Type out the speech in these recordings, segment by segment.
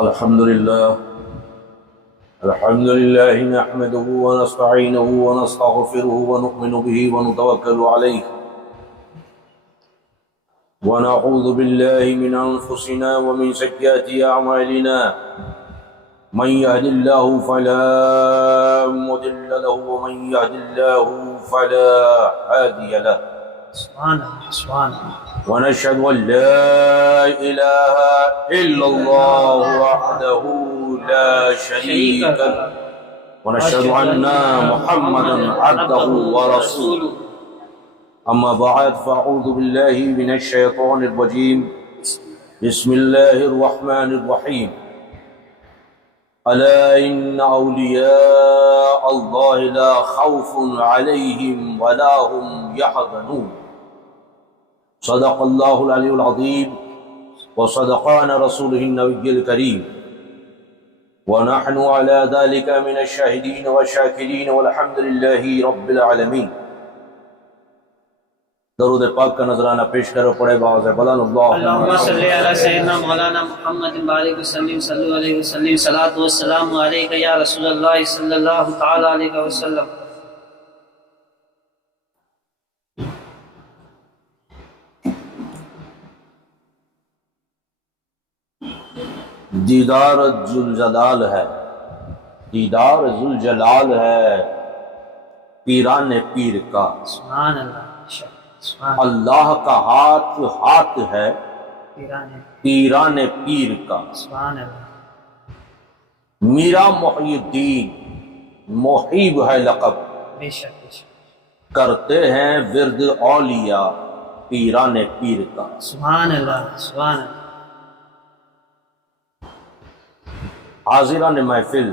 الحمد لله نحمده ونستعينه ونستغفره ونؤمن به ونتوكل عليه ونعوذ بالله من أنفسنا ومن سيئات أعمالنا من يهد الله فلا مضل له ومن يهد الله فلا هادي له سبحان اللہ سبحان اللہ ونشهد أن لا إله إلا الله وحده لا شريك له ونشهد أن محمدا عبده ورسوله أما بعد فأعوذ بالله من الشيطان الرجيم بسم الله الرحمن الرحيم ألا إن أولياء الله لا خوف عليهم ولا هم يحزنون صدق الله العلي العظيم وصدقنا رسوله النبي الكريم ونحن على ذلك من الشاهدين والشاكرين والحمد لله رب العالمين. درود پاک کا نذرانہ پیش کرو پڑے باز ہے بلان اللہم صلی علی سیدنا مولانا محمد بارک وسلم صلی علیہ وسلم صلاۃ والسلام علیک یا رسول اللہ صلی اللہ تعالی علیہ وسلم. دیدار ذوالجلال ہے، دیدار ذوالجلال ہے پیران پیر کا. سبحان اللہ سبحان اللہ کا ہاتھ ہاتھ ہے اللہ پیران پیر کا. سبحان اللہ میرا محی الدین محیب ہے لقب، بے شک بے شک. کرتے ہیں ورد اولیاء پیران پیر کا. سبحان اللہ سبحان اللہ. حاضران محفل،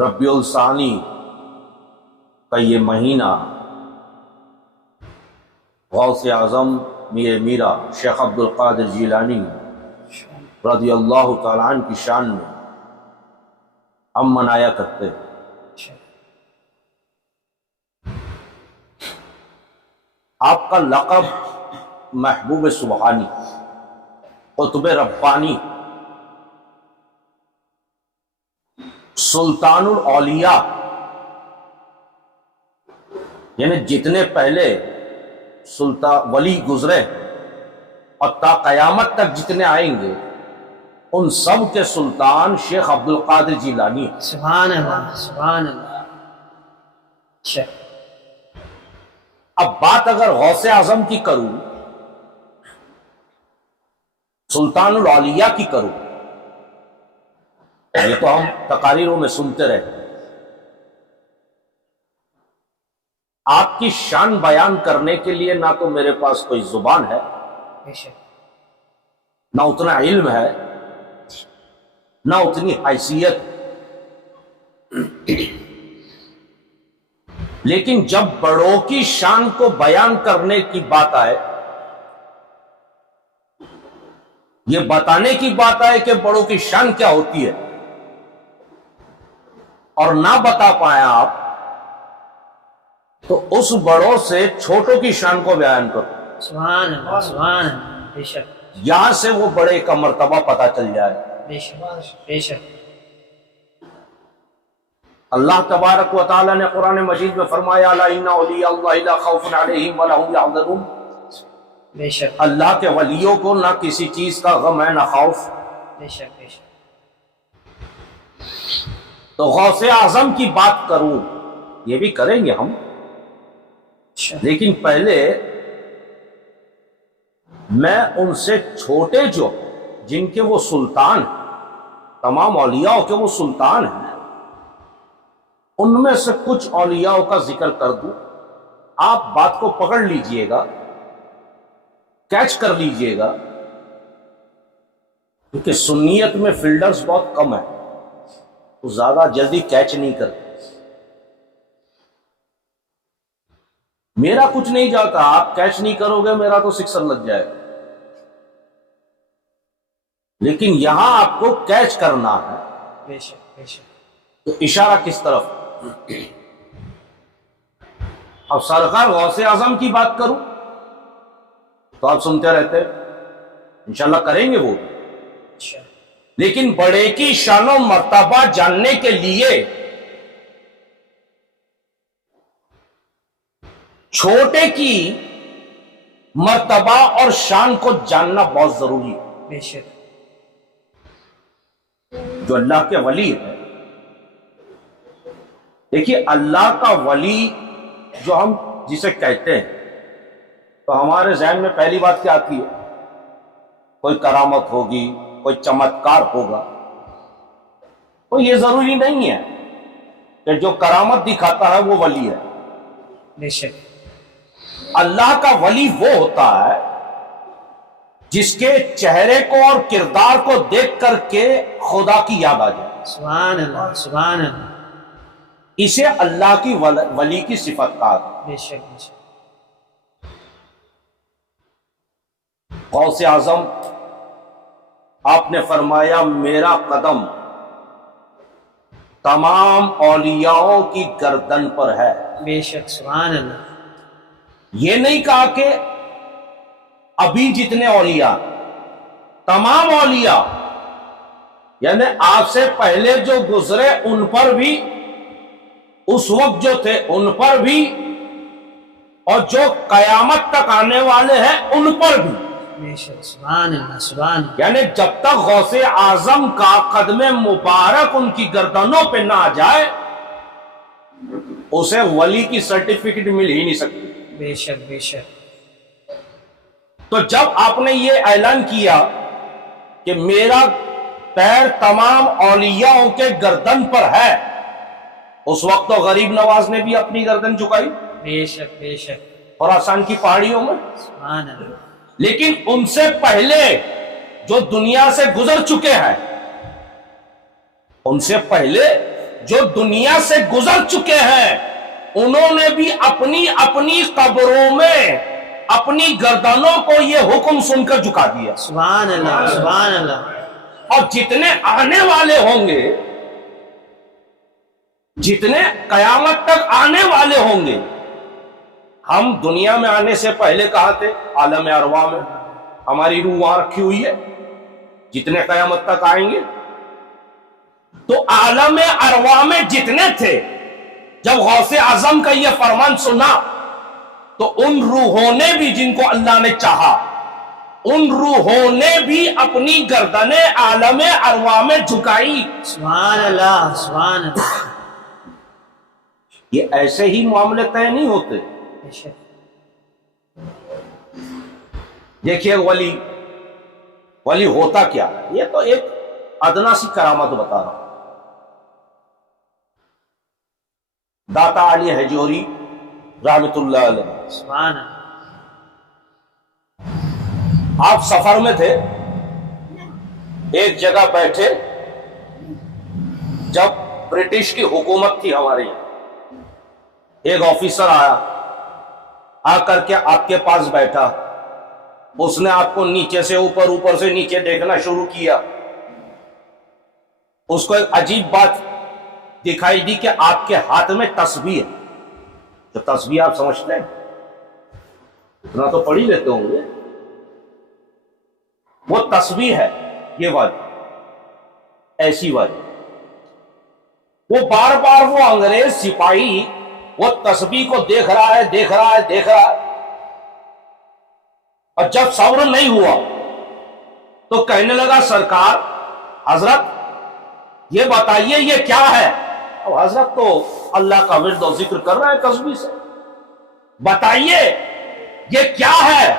ربیع الثانی کا یہ مہینہ غوث اعظم میر میرا شیخ عبدالقادر جیلانی رضی اللہ تعالیٰ عنہ کی شان میں ہم منایا کرتے ہیں. آپ کا لقب محبوب سبحانی، قطب ربانی، سلطان الاولیاء، یعنی جتنے پہلے سلطان ولی گزرے اور تا قیامت تک جتنے آئیں گے ان سب کے سلطان شیخ عبدالقادر جیلانی. سبحان اللہ سبحان اللہ. اب بات اگر غوث اعظم کی کروں، سلطان الاولیاء کی کروں، یہ تو ہم تقاریروں میں سنتے رہے. آپ کی شان بیان کرنے کے لیے نہ تو میرے پاس کوئی زبان ہے، بے شک. نہ اتنا علم ہے، نہ اتنی حیثیت. لیکن جب بڑوں کی شان کو بیان کرنے کی بات آئے، یہ بتانے کی بات آئے کہ بڑوں کی شان کیا ہوتی ہے، اور نہ بتا پائے آپ، تو اس بڑوں سے چھوٹوں کی شان کو بیان کرو. سبحان اللہ سبحان اللہ. بے شک یہاں سے وہ بڑے کا مرتبہ پتہ چل جائے. بے شک بے شک. اللہ تبارک و تعالی نے قرآن مجید میں فرمایا الا ان اولیاء اللہ لا خوف علیہم ولا هم يحزنون. بے شک اللہ کے ولیوں کو نہ کسی چیز کا غم ہے نہ خوف. بے شک بے شک. تو غوث اعظم کی بات کروں، یہ بھی کریں گے ہم، لیکن پہلے میں ان سے چھوٹے جو جن کے وہ سلطان، تمام اولیاء کے وہ سلطان ہیں، ان میں سے کچھ اولیاء کا ذکر کر دوں. آپ بات کو پکڑ لیجئے گا، کیچ کر لیجئے گا، کیونکہ سنیت میں فیلڈرز بہت کم ہیں، تو زیادہ جلدی کیچ نہیں کرتے. میرا کچھ نہیں جاتا، آپ کیچ نہیں کرو گے میرا تو سکسر لگ جائے گا. لیکن یہاں آپ کو کیچ کرنا ہے. بے شک بے شک. تو اشارہ کس طرف؟ اب سرکار غوث اعظم کی بات کروں تو آپ سنتے رہتے انشاءاللہ کریں گے وہ، اچھا لیکن بڑے کی شان و مرتبہ جاننے کے لیے چھوٹے کی مرتبہ اور شان کو جاننا بہت ضروری ہے۔ بے شک جو اللہ کے ولی ہے، دیکھیے اللہ کا ولی جو ہم جسے کہتے ہیں تو ہمارے ذہن میں پہلی بات کیا آتی ہے؟ کوئی کرامت ہوگی، کوئی چمتکار ہوگا۔ تو یہ ضروری نہیں ہے کہ جو کرامت دکھاتا ہے وہ ولی ہے۔ بے شک اللہ کا ولی وہ ہوتا ہے جس کے چہرے کو اور کردار کو دیکھ کر کے خدا کی یاد آ جائے، سبحان اللہ سبحان اللہ اسے اللہ کی ولی کی صفت کہا گیا۔ بے شک بے شک غوث اعظم آپ نے فرمایا میرا قدم تمام اولیاءوں کی گردن پر ہے۔ بے شک سبحان اللہ یہ نہیں کہا کہ ابھی جتنے اولیاء، تمام اولیاء، یعنی آپ سے پہلے جو گزرے ان پر بھی، اس وقت جو تھے ان پر بھی، اور جو قیامت تک آنے والے ہیں ان پر بھی، بے شک سبحان اللہ سبحان اللہ یعنی جب تک غوث اعظم کا قدم مبارک ان کی گردنوں پہ نہ آ جائے اسے ولی کی سرٹیفکیٹ مل ہی نہیں سکتی۔ بے شک بے شک تو جب آپ نے یہ اعلان کیا کہ میرا پیر تمام اولیاءوں کے گردن پر ہے، اس وقت تو غریب نواز نے بھی اپنی گردن جھکائی بے شک بے شک خراسان کی پہاڑیوں میں، سبحان اللہ لیکن ان سے پہلے جو دنیا سے گزر چکے ہیں، ان سے پہلے جو دنیا سے گزر چکے ہیں، انہوں نے بھی اپنی اپنی قبروں میں اپنی گردنوں کو یہ حکم سن کر جھکا دیا، سبحان اللہ سبحان اللہ اور جتنے آنے والے ہوں گے، جتنے قیامت تک آنے والے ہوں گے، ہم دنیا میں آنے سے پہلے کہاں تھے؟ عالم ارواح میں، ہماری روح وہاں رکھی ہوئی ہے۔ جتنے قیامت تک آئیں گے تو عالم ارواح میں جتنے تھے، جب غوث اعظم کا یہ فرمان سنا تو ان روحوں نے بھی، جن کو اللہ نے چاہا، ان روحوں نے بھی اپنی گردنیں عالم ارواح میں جھکائی۔ سبحان اللہ سبحان اللہ یہ ایسے ہی معاملے طے نہیں ہوتے۔ بے شک دیکھیے ولی ہوتا کیا، یہ تو ایک ادنا سی کرامت بتا رہا ہوں۔ داتا علی ہجوری رحمت اللہ علیہ، سبحان اللہ آپ سفر میں تھے، ایک جگہ بیٹھے، جب برٹش کی حکومت تھی ہمارے یہاں، ایک آفیسر آیا، آ کر کے آپ کے پاس بیٹھا، اس نے آپ کو نیچے سے اوپر، اوپر سے نیچے دیکھنا شروع کیا۔ اس کو ایک عجیب بات دکھائی دی کہ آپ کے ہاتھ میں تسبیح ہے۔ تو تسبیح آپ سمجھتے ہیں، اتنا تو پڑھ ہی لیتے ہوں گے، وہ تسبیح ہے، یہ والی ایسی والی۔ وہ بار بار وہ انگریز سپاہی وہ تسبیح کو دیکھ رہا ہے، دیکھ رہا ہے، دیکھ رہا ہے، اور جب صبر نہیں ہوا تو کہنے لگا سرکار، حضرت یہ بتائیے یہ کیا ہے؟ اب حضرت تو اللہ کا ورد و ذکر کر رہے ہیں تسبیح سے، بتائیے یہ کیا ہے؟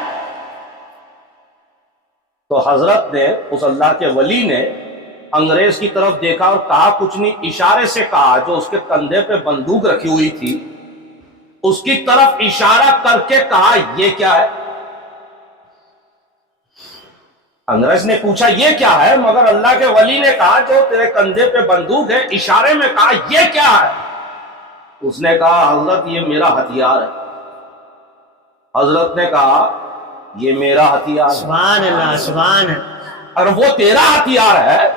تو حضرت نے، اس اللہ کے ولی نے انگریز کی طرف دیکھا اور کہا کچھ نہیں، اشارے سے کہا، جو اس کے کندھے پہ بندوق رکھی ہوئی تھی اس کی طرف اشارہ کر کے کہا یہ کیا ہے؟ انگریز نے پوچھا یہ کیا ہے، مگر اللہ کے ولی نے کہا جو تیرے کندھے پہ بندوق ہے، اشارے میں کہا یہ کیا ہے؟ اس نے کہا حضرت یہ میرا ہتھیار ہے۔ حضرت نے کہا یہ میرا ہتھیار ہے۔ سبحان اللہ سبحان اللہ اور وہ تیرا ہتھیار ہے،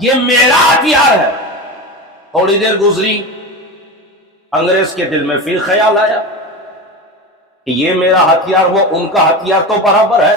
یہ میرا ہتھیار ہے۔ تھوڑی دیر گزری، انگریز کے دل میں پھر خیال آیا کہ یہ میرا ہتھیار، وہ ان کا ہتھیار تو برابر ہے۔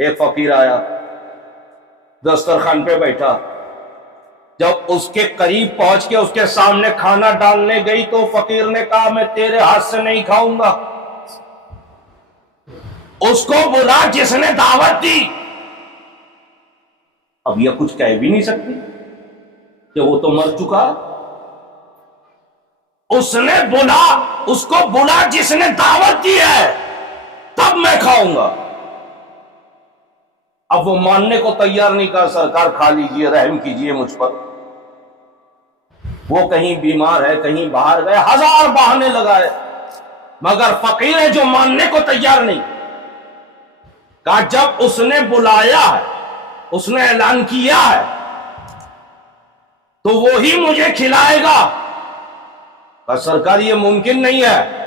ایک فقیر آیا دسترخوان پہ بیٹھا، جب اس کے قریب پہنچ کے اس کے سامنے کھانا ڈالنے گئی تو فقیر نے کہا میں تیرے ہاتھ سے نہیں کھاؤں گا۔ اس کو بلا جس نے دعوت دی۔ اب یہ کچھ کہہ بھی نہیں سکتی کہ وہ تو مر چکا۔ اس نے بلا، اس کو بلا جس نے دعوت دی ہے، تب میں کھاؤں گا۔ اب وہ ماننے کو تیار نہیں، کہا سرکار کھا لیجئے، رحم کیجئے مجھ پر۔ وہ کہیں بیمار ہے، کہیں باہر گئے، ہزار بہانے لگائے، مگر فقیر ہے جو ماننے کو تیار نہیں۔ کہا جب اس نے بلایا ہے، اس نے اعلان کیا ہے، تو وہی مجھے کھلائے گا۔ کہا سرکار یہ ممکن نہیں ہے۔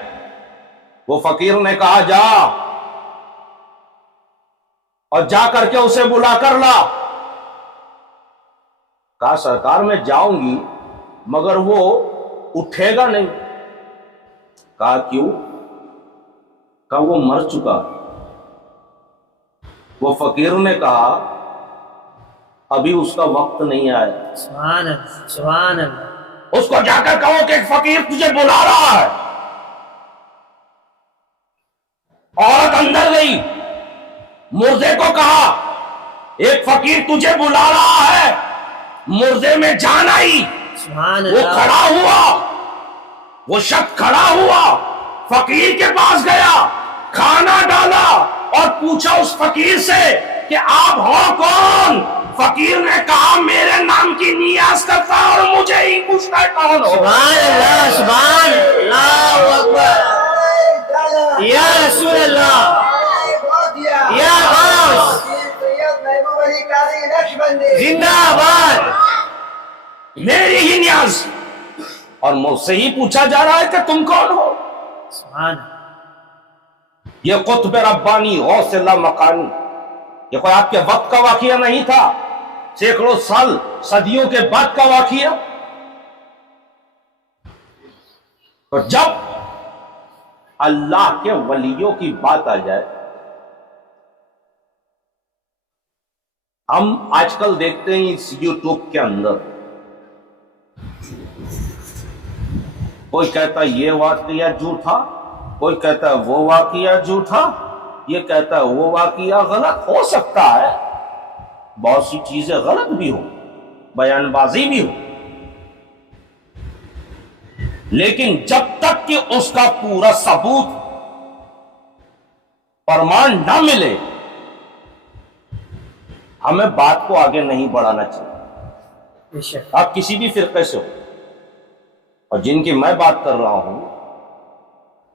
وہ فقیر نے کہا جا اور جا کر کے اسے بلا کر لا۔ کہا سرکار میں جاؤں گی مگر وہ اٹھے گا نہیں۔ کہا کیوں؟ کہا وہ مر چکا۔ وہ فقیر نے کہا ابھی اس کا وقت نہیں آیا۔ سبحان اللہ، سبحان اللہ۔ اس کو جا کر کہو کہ ایک فقیر تجھے بلا رہا ہے۔ عورت اندر گئی، مردے کو کہا ایک فقیر تجھے بلا رہا ہے۔ مردے میں جان آئی، سبحان وہ اللہ۔ کھڑا ہوا، وہ شخص کھڑا ہوا، فقیر کے پاس گیا، کھانا ڈالا اور پوچھا اس فقیر سے کہ آپ ہو کون؟ فقیر نے کہا میرے نام کی نیاز کرتا اور مجھے ہی پوچھتا ہے کون ہو۔ سبحان اللہ، سبحان اللہ اکبر، یا رسول اللہ، یا غوث، زندہ آباد۔ میری ہی نیاز، اور مجھ سے ہی پوچھا جا رہا ہے کہ تم کون ہو۔ سبحان یہ قطب ربانی غوث اللہ مقانی، یہ کوئی آپ کے وقت کا واقعہ نہیں تھا، سینکڑوں سال صدیوں کے بعد کا واقعہ۔ اور جب اللہ کے ولیوں کی بات آ جائے، ہم آج کل دیکھتے ہیں اس یوٹیوب کے اندر کوئی کہتا ہے یہ واقعہ جھوٹا، کوئی کہتا ہے وہ واقعہ جھوٹا، یہ کہتا ہے وہ واقعہ غلط۔ ہو سکتا ہے بہت سی چیزیں غلط بھی ہو، بیان بازی بھی ہو، لیکن جب تک کہ اس کا پورا ثبوت پرمان نہ ملے، ہمیں بات کو آگے نہیں بڑھانا چاہیے۔ آپ کسی بھی فرقے سے ہو، اور جن کی میں بات کر رہا ہوں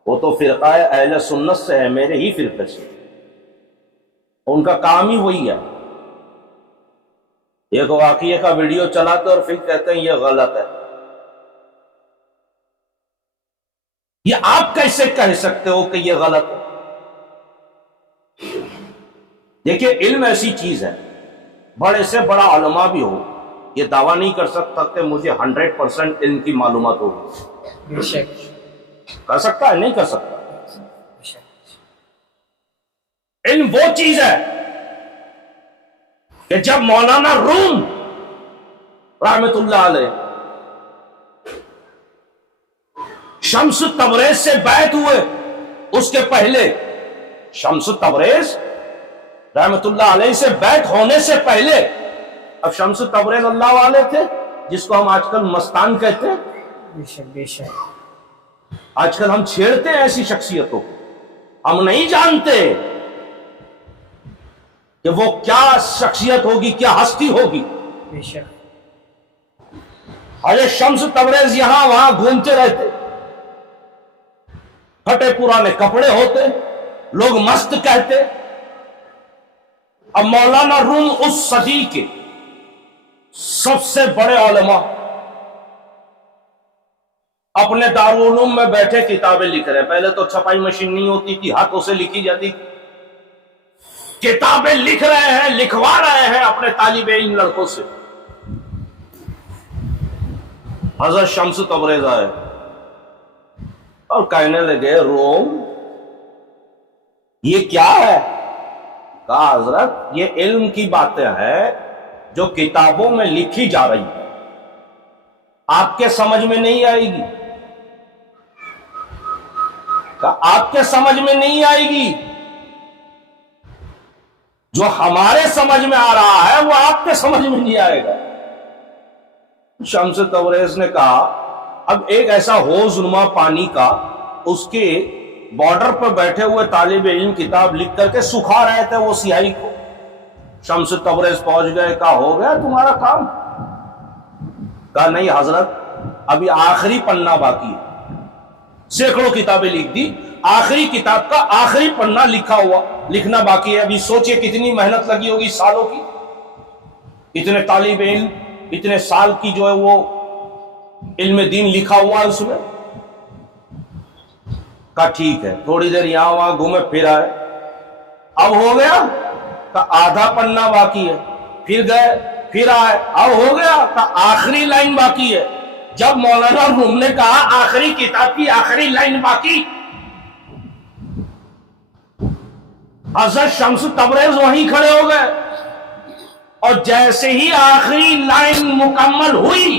وہ تو فرقہ اہل سنت سے ہے، میرے ہی فرقے سے، ان کا کام ہی وہی ہے۔ ایک واقعے کا ویڈیو چلاتے اور پھر کہتے ہیں یہ غلط ہے۔ یہ آپ کیسے کہہ سکتے ہو کہ یہ غلط ہے؟ دیکھیے علم ایسی چیز ہے، بڑے سے بڑا علماء بھی ہو یہ دعویٰ نہیں کر سکتا کہ مجھے 100% علم کی معلومات ہوگی۔ بے شک، کر سکتا ہے؟ نہیں کر سکتا۔ علم وہ چیز ہے کہ جب مولانا روم رحمت اللہ علیہ شمس تبریز سے بیعت ہوئے، اس کے پہلے شمس تبریز رحمت اللہ علیہ سے بیعت ہونے سے پہلے، اب شمس تبریز اللہ والے تھے جس کو ہم آج کل مستان کہتے ہیں۔ بے شک، بے شک۔ آج کل ہم چھیڑتے ہیں ایسی شخصیتوں کو، ہم نہیں جانتے کہ وہ کیا شخصیت ہوگی، کیا ہستی ہوگی۔ بے شک۔ حضرت شمس تبریز یہاں وہاں گھومتے رہتے، پھٹے پرانے کپڑے ہوتے، لوگ مست کہتے۔ اب مولانا روم اس صدی کے سب سے بڑے علماء اپنے دارالعلوم میں بیٹھے کتابیں لکھ رہے ہیں۔ پہلے تو چھپائی مشین نہیں ہوتی تھی، ہاتھوں سے لکھی جاتی، کتابیں لکھ رہے ہیں، لکھوا رہے ہیں اپنے طالب علم لڑکوں سے۔ حضرت شمس تبریز آئے اور کہنے لگے روم یہ کیا ہے؟ کہا حضرت یہ علم کی باتیں ہیں جو کتابوں میں لکھی جا رہی ہے، آپ کے سمجھ میں نہیں آئے گی، کہا آپ کے سمجھ میں نہیں آئے گی، جو ہمارے سمجھ میں آ رہا ہے وہ آپ کے سمجھ میں نہیں آئے گا۔ شمس تبریز نے کہا اب ایک ایسا حوض نما پانی کا، اس کے بارڈر پر بیٹھے ہوئے طالب علم کتاب لکھ کر کے سکھا رہے تھے وہ سیاہی کو، شمس تبریز پہنچ گئے، کہا ہو گیا تمہارا کام؟ کہا نہیں حضرت ابھی آخری پنہ باقی ہے، سینکڑوں کتابیں لکھ دی، آخری کتاب کا آخری پنہ لکھنا باقی ہے۔ ابھی سوچئے کتنی محنت لگی ہوگی، سالوں کی، اتنے طالب علم اتنے سال کی جو ہے وہ علم دین لکھا ہوا ہے اس میں۔ کہا ٹھیک ہے، تھوڑی دیر یہاں وہاں گھومے پھر آئے، اب ہو گیا؟ کہا آدھا پنہ باقی ہے، پھر گئے پھر آئے، اب ہو گیا؟ کہا آخری لائن باقی ہے۔ جب مولانا روم نے کہا آخری کتاب کی آخری لائن باقی، حضرت شمس تبریز وہیں کھڑے ہو گئے، اور جیسے ہی آخری لائن مکمل ہوئی،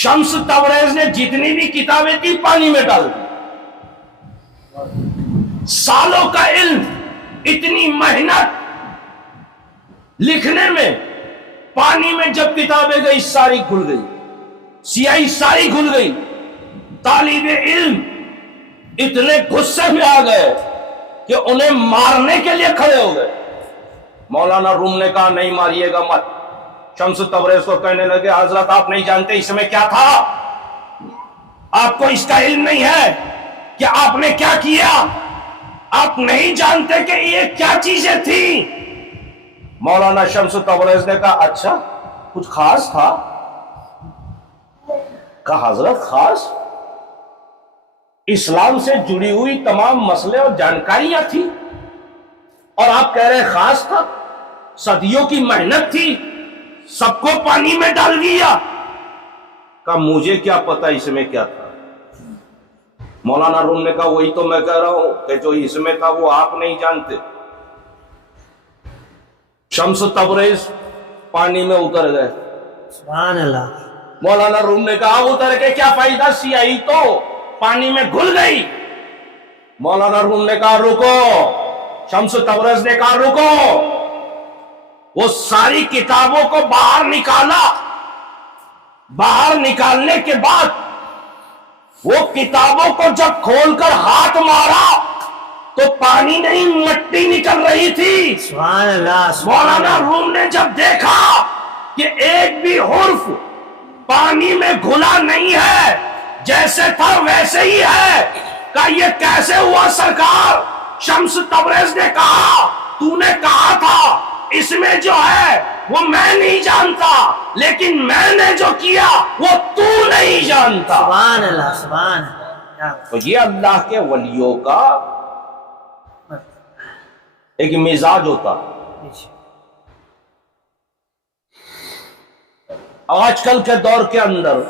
شمس تبریز نے جتنی بھی کتابیں تھی پانی میں ڈال دی۔ سالوں کا علم، اتنی محنت لکھنے میں، پانی میں جب کتابیں گئی ساری گھل گئی، سیاہی ساری گھل گئی، طالب علم اتنے غصے میں آ گئے کہ انہیں مارنے کے لیے کھڑے ہو گئے۔ مولانا روم نے کہا نہیں ماریے گا مت۔ شمس تبریز کو کہنے لگے حضرت آپ نہیں جانتے اس میں کیا تھا، آپ کو اس کا علم نہیں ہے کہ آپ نے کیا کیا، آپ نہیں جانتے کہ یہ کیا چیزیں تھیں۔ مولانا شمس تبریز نے کہا اچھا کچھ خاص تھا؟ کہا حضرت خاص؟ اسلام سے جڑی ہوئی تمام مسئلے اور جانکاریاں تھی، اور آپ کہہ رہے خاص تھا؟ صدیوں کی محنت تھی، سب کو پانی میں ڈال دیا۔ کہا مجھے کیا پتا اس میں کیا تھا۔ مولانا روم نے کہا وہی تو میں کہہ رہا ہوں کہ جو اس میں تھا وہ آپ نہیں جانتے۔ شمس تبریز پانی میں اتر گئے۔ سبحان اللہ۔ مولانا روم نے کہا اتر کے کیا فائدہ، سیاہی تو پانی میں گھل گئی۔ مولانا روم نے کہا رکو، شمس تبریز نے کہا رکو، وہ ساری کتابوں کو باہر نکالا، باہر نکالنے کے بعد وہ کتابوں کو جب کھول کر ہاتھ مارا تو پانی نہیں مٹی نکل رہی تھی۔ سبحان اللہ۔ مولانا روم نے جب دیکھا کہ ایک بھی حرف پانی میں گھلا نہیں ہے، جیسے تھا ویسے ہی ہے، کہا یہ کیسے ہوا سرکار؟ شمس تبریز نے کہا تو نے کہا تھا اس میں جو ہے وہ میں نہیں جانتا، لیکن میں نے جو کیا وہ تو نہیں جانتا۔ سبحان اللہ، سبحان اللہ۔ تو یہ اللہ کے ولیوں کا ایک مزاج ہوتا۔ آج کل کے دور کے اندر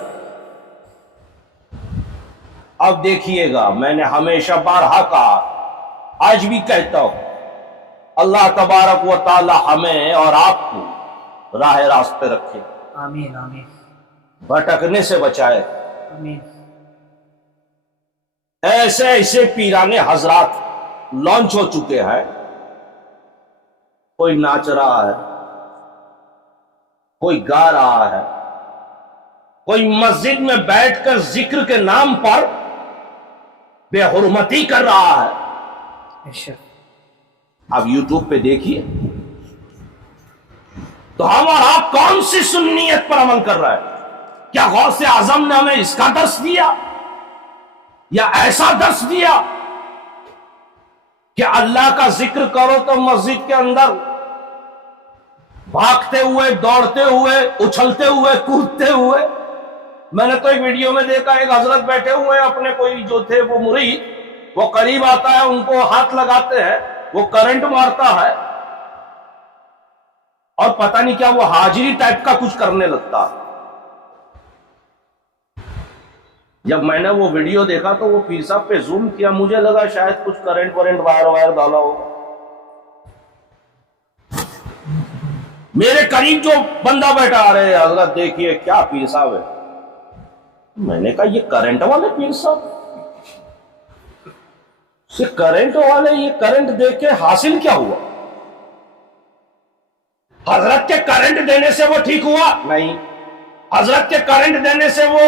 اب دیکھیے گا، میں نے ہمیشہ بارہا کہا، آج بھی کہتا ہوں، اللہ تبارک و تعالی ہمیں اور آپ کو راہ راست پہ رکھے، آمین آمین بھٹکنے سے بچائے۔ آمین۔ ایسے ایسے پیرانے حضرات لانچ ہو چکے ہیں، کوئی ناچ رہا ہے، کوئی گا رہا ہے، کوئی مسجد میں بیٹھ کر ذکر کے نام پر بے حرمتی کر رہا ہے۔ آپ یوٹیوب پہ دیکھیے تو ہم اور آپ کون سی سنیت پر عمل کر رہے ہیں؟ کیا غوث اعظم نے ہمیں اس کا درس دیا یا ایسا درس دیا کہ اللہ کا ذکر کرو تو مسجد کے اندر بھاگتے ہوئے، دوڑتے ہوئے، اچھلتے ہوئے، کودتے ہوئے؟ میں نے تو ایک ویڈیو میں دیکھا ایک حضرت بیٹھے ہوئے اپنے کوئی جو تھے وہ مرید، وہ قریب آتا ہے، ان کو ہاتھ لگاتے ہیں، وہ کرنٹ مارتا ہے اور پتہ نہیں کیا وہ حاجری ٹائپ کا کچھ کرنے لگتا۔ جب میں نے وہ ویڈیو دیکھا تو وہ پیر صاحب پہ زوم کیا، مجھے لگا شاید کچھ کرنٹ ورنٹ وائر ڈالا ہوگا۔ میرے قریب جو بندہ بیٹھا آ رہے حضرت دیکھیے کیا پیر صاحب ہے. میں نے کہا یہ کرنٹ والے پیر صاحب، کرنٹ والے، یہ کرنٹ دیکھ کے حاصل کیا ہوا؟ حضرت کے کرنٹ دینے سے وہ ٹھیک ہوا؟ نہیں. حضرت کے کرنٹ دینے سے وہ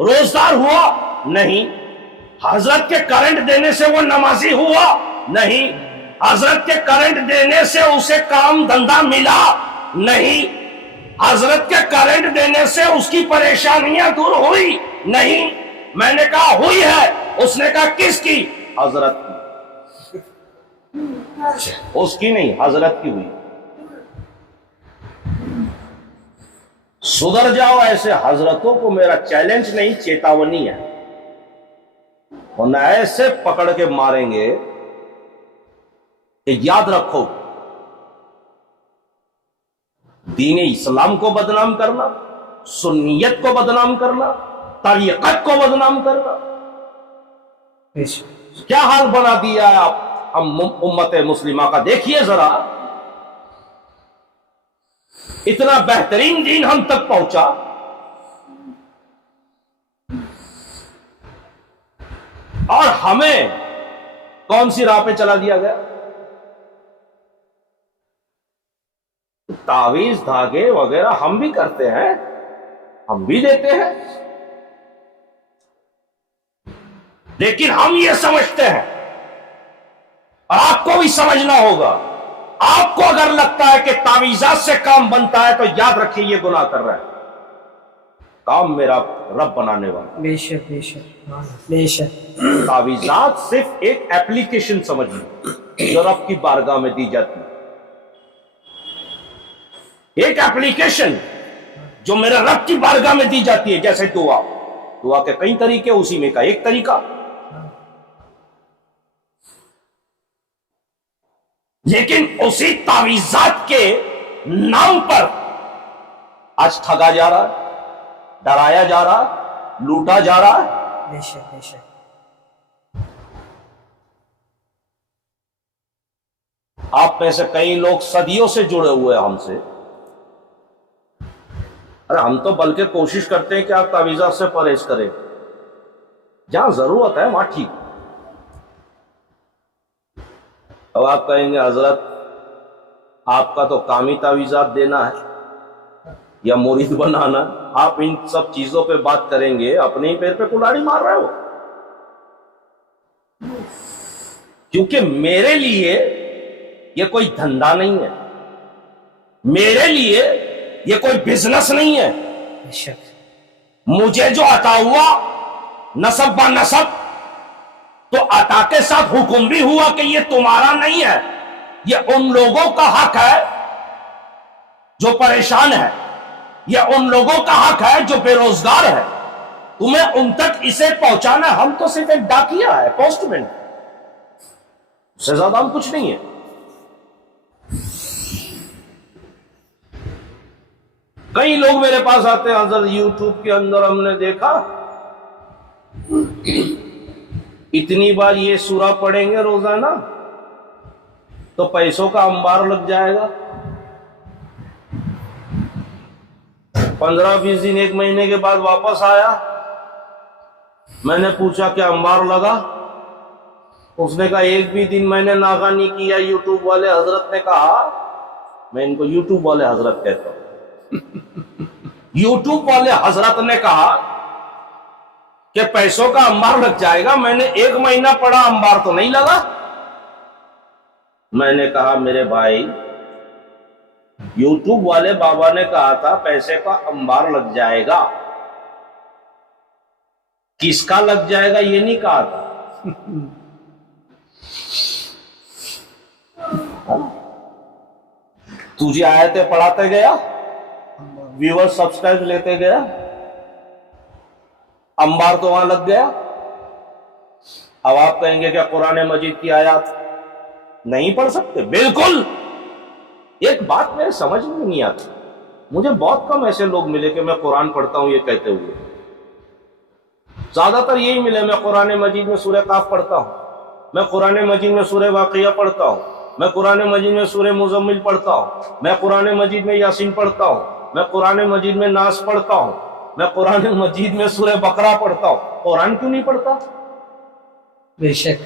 روزدار ہوا؟ نہیں. حضرت کے کرنٹ دینے سے وہ نمازی ہوا؟ نہیں. حضرت کے کرنٹ دینے سے اسے کام دھندا ملا؟ نہیں. حضرت کے کرنٹ دینے سے اس کی پریشانیاں دور ہوئی؟ نہیں. میں نے کہا ہوئی ہے. اس نے کہا کس کی؟ حضرت کی. اس کی نہیں، حضرت کی ہوئی. سدھر جاؤ. ایسے حضرتوں کو میرا چیلنج نہیں، چیتاونی ہے، ورنہ ایسے پکڑ کے ماریں گے کہ یاد رکھو دین اسلام کو بدنام کرنا، سنیت کو بدنام کرنا، طریقت کو بدنام کرنا، کیا حال بنا دیا ہے آپ امت مسلمہ کا. دیکھیے ذرا، اتنا بہترین دین ہم تک پہنچا، اور ہمیں کون سی راہ پہ چلا دیا گیا؟ تعویذ دھاگے وغیرہ ہم بھی کرتے ہیں، ہم بھی دیتے ہیں، لیکن ہم یہ سمجھتے ہیں، اور آپ کو بھی سمجھنا ہوگا، آپ کو اگر لگتا ہے کہ تعویذات سے کام بنتا ہے تو یاد رکھیے یہ گناہ کر رہا ہے. کام میرا رب بنانے والا. بے شک بے شک بے شک. تعویذات صرف ایک ایپلیکیشن سمجھ لو جو رب کی بارگاہ میں دی جاتی ہے، ایک ایپلیکیشن جو میرے رب کی بارگاہ میں دی جاتی ہے. جیسے دعا کے کئی طریقے، اسی میں کا ایک طریقہ. لیکن اسی تعویذات کے نام پر آج ٹھگا جا رہا ہے، ڈرایا جا رہا ہے، لوٹا جا رہا ہے. بے شک بے شک. آپ میں سے کئی لوگ صدیوں سے جڑے ہوئے ہیں ہم سے. ارے ہم تو بلکہ کوشش کرتے ہیں کہ آپ تعویذات سے پرہیز کریں، جہاں ضرورت ہے وہاں ٹھیک. اب آپ کہیں گے حضرت آپ کا تو کام ہی تعویذات دینا ہے یا مرید بنانا، آپ ان سب چیزوں پہ بات کریں گے، اپنے ہی پیر پہ کلاڑی مار رہے ہو. کیونکہ میرے لیے یہ کوئی دھندا نہیں ہے، میرے لیے یہ کوئی بزنس نہیں ہے. بے شک. مجھے جو عطا ہوا نسب با نسب، تو عطا کے ساتھ حکم بھی ہوا کہ یہ تمہارا نہیں ہے، یہ ان لوگوں کا حق ہے جو پریشان ہے، یہ ان لوگوں کا حق ہے جو بے روزگار ہے. تمہیں ان تک اسے پہنچانا. ہم تو صرف ایک ڈاکیا ہے، پوسٹ مین، اس سے زیادہ ہم کچھ نہیں ہے. کئی لوگ میرے پاس آتے ہیں، حضرت یوٹیوب کے اندر ہم نے دیکھا اتنی بار یہ سورہ پڑھیں گے روزانہ تو پیسوں کا انبار لگ جائے گا. 15-20 دن، 1 مہینے کے بعد واپس آیا، میں نے پوچھا کہ انبار لگا؟ اس نے کہا 1 بھی دن میں نے ناغہ نہیں کیا. یوٹیوب والے حضرت نے کہا، میں ان کو یوٹیوب والے حضرت کہتا ہوں، یوٹیوب والے حضرت نے کہا کہ پیسوں کا انبار لگ جائے گا. میں نے 1 مہینہ پڑھا، انبار تو نہیں لگا. میں نے کہا میرے بھائی، یوٹیوب والے بابا نے کہا تھا پیسے کا انبار لگ جائے گا، کس کا لگ جائے گا یہ نہیں کہا تھا. تجھے آیتیں پڑھاتے گیا، ویور سبسکرائب لیتے گیا، انبار تو وہاں لگ گیا. اب آپ کہیں گے کہ قرآن مجید کی آیات نہیں پڑھ سکتے؟ بالکل. ایک بات میرے سمجھ میں نہیں آتی، مجھے بہت کم ایسے لوگ ملے کہ میں قرآن پڑھتا ہوں یہ کہتے ہوئے. زیادہ تر یہی ملے، میں قرآن مجید میں سورہ قاف پڑھتا ہوں، میں قرآن مجید میں سورہ واقعہ پڑھتا ہوں، میں قرآن مجید میں سورہ مزمل پڑھتا ہوں، میں قرآن مجید میں یاسین پڑھتا ہوں، میں قرآن مجید میں ناس پڑھتا ہوں، میں قرآن مجید میں سورہ بقرہ پڑھتا ہوں، قرآن کیوں نہیں پڑھتا؟ بے شک،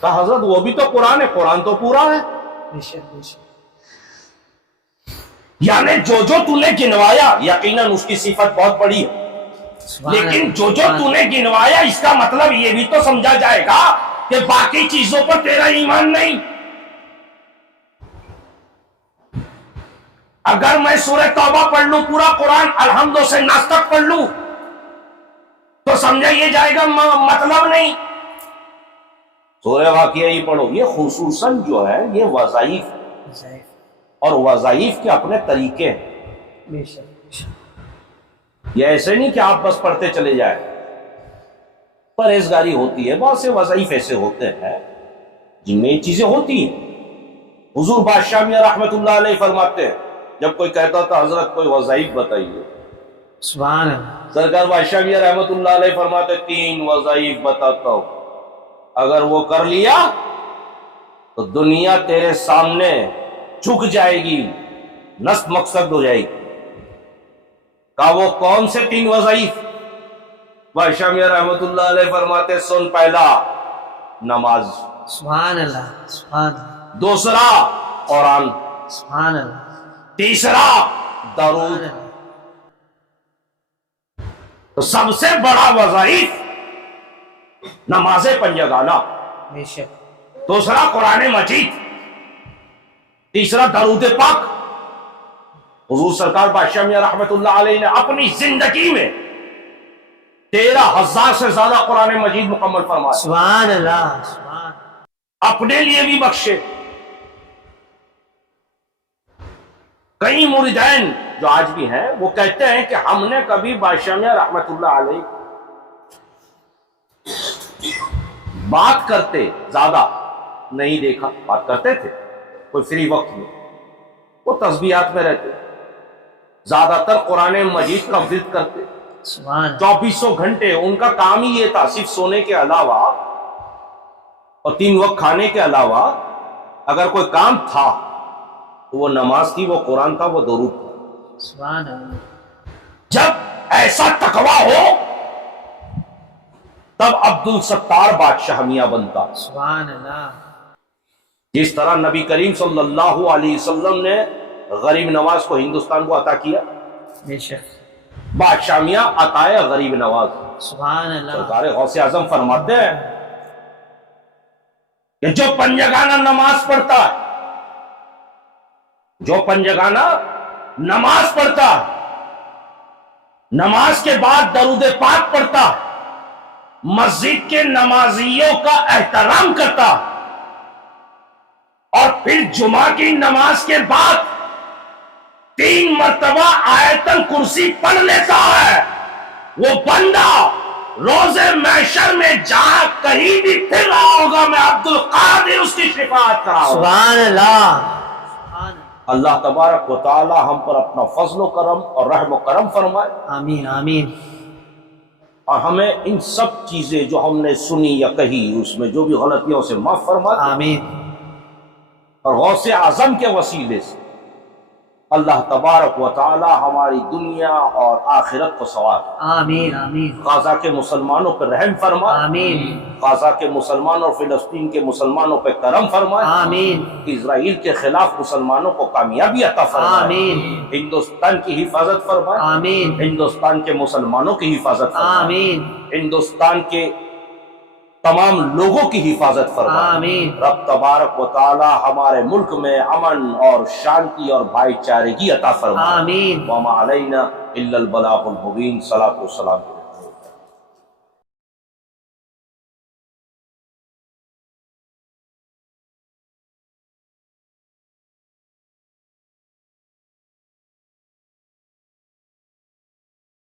کہا حضرت وہ بھی تو قرآن ہے، قرآن تو پورا ہے۔ بے شک، بے شک، یعنی جو جو تو نے گنوایا یقیناً اس کی صفت بہت بڑی ہے، سبحان لیکن اللہ، جو جو تو نے گنوایا اس کا مطلب یہ بھی تو سمجھا جائے گا کہ باقی چیزوں پر تیرا ایمان نہیں۔ اگر میں سورہ توبہ پڑھ لوں، پورا قرآن الحمد سے ناس تک پڑھ لوں تو سمجھا یہ جائے گا مطلب نہیں۔ سورہ واقعہ ہی پڑھو، یہ خصوصاً جو ہے یہ وظائف ہے، ضعیف، اور وظائف کے اپنے طریقے ہیں۔ بے شک، بے شک، یہ ایسے نہیں کہ آپ بس پڑھتے چلے جائیں، پرہیزگاری ہوتی ہے، بہت سے وظائف ایسے ہوتے ہیں جن میں یہ چیزیں ہوتی ہیں۔ حضور بادشاہ میاں رحمت اللہ علیہ فرماتے ہیں، جب کوئی کہتا تھا حضرت کوئی وظائف بتائیے، سبحان اللہ، سرکار بادشاہ میاں رحمت اللہ علیہ فرماتے 3 وظائف بتاتا ہوں، اگر وہ کر لیا تو دنیا تیرے سامنے جھک جائے گی، نصب مقصد ہو جائے گی۔ کہا وہ کون سے 3 وظائف؟ بادشاہ میاں رحمت اللہ علیہ فرماتے سن، پہلا نماز، سبحان اللہ، سبحان اللہ، دوسرا قرآن، سبحان اللہ، تیسرا درود۔ سبحان اللہ، تو سب سے بڑا وظائف نماز پنجگانہ، بے شک، دوسرا قرآن مجید، تیسرا درود پاک۔ حضور سرکار بادشاہ میاں رحمت اللہ علیہ نے اپنی زندگی میں 13,000 سے زیادہ قرآن مجید مکمل فرمایا، سبحان اللہ، سبحان اللہ، اپنے لیے بھی بخشے۔ کئی مریدین جو آج بھی ہیں وہ کہتے ہیں کہ ہم نے کبھی بادشاہ میاں رحمت اللہ علیہ بات کرتے زیادہ نہیں دیکھا، بات کرتے تھے کوئی فری وقت میں، وہ تسبیحات میں رہتے، زیادہ تر قرآن مجید کا ورد کرتے، سبحان اللہ، 24 گھنٹے ان کا کام ہی یہ تھا، صرف سونے کے علاوہ اور 3 وقت کھانے کے علاوہ اگر کوئی کام تھا تو وہ نماز تھی، وہ قرآن تھا، وہ درود تھا۔ سبحان اللہ، جب ایسا تقویٰ ہو تب عبد الستار بادشاہ میاں بنتا، سبحان اللہ، جس طرح نبی کریم صلی اللہ علیہ وسلم نے غریب نواز کو ہندوستان کو عطا کیا، بے شک، بادشاہ میاں عطائے غریب نواز۔ سبحان اللہ، سرکار غوث اعظم فرماتے ہیں کہ جو پنجگانہ نماز پڑھتا ہے، جو پنجگانہ نماز پڑھتا ہے، نماز کے بعد درود پاک پڑھتا، مسجد کے نمازیوں کا احترام کرتا، اور پھر جمعہ کی نماز کے بعد 3 مرتبہ آیت الکرسی پڑھ لیتا ہے، وہ بندہ روز محشر میں جہاں کہیں بھی پھر رہا ہوگا، میں عبد القادر اس کی شفاعت کراؤں۔ سبحان اللہ، سبحان اللہ، اللہ تبارک و تعالی ہم پر اپنا فضل و کرم اور رحم و کرم فرمائے، آمین، آمین، اور ہمیں ان سب چیزیں جو ہم نے سنی یا کہی اس میں جو بھی غلطیوں سے معاف فرمائے، آمین، اور غوث اعظم کے وسیلے سے اللہ تبارک و تعالی ہماری دنیا اور آخرت کو ثواب، آمین، آمین، غزہ کے مسلمانوں پر رحم فرمائے، آمین، غزہ کے مسلمانوں اور فلسطین کے مسلمانوں پہ کرم فرمائے، آمین، اسرائیل کے خلاف مسلمانوں کو کامیابی عطا فرمائے، آمین، ہندوستان کی حفاظت فرمائے، آمین، ہندوستان کے مسلمانوں کی حفاظت فرمائے، آمین، ہندوستان کے تمام لوگوں کی حفاظت فرمائے۔ آمین، رب تبارک و تعالی ہمارے ملک میں امن اور شانتی اور بھائی چارگی عطا فرمائے۔ آمین۔ وما علینا الا البلاغ المبین۔ صلاۃ و سلام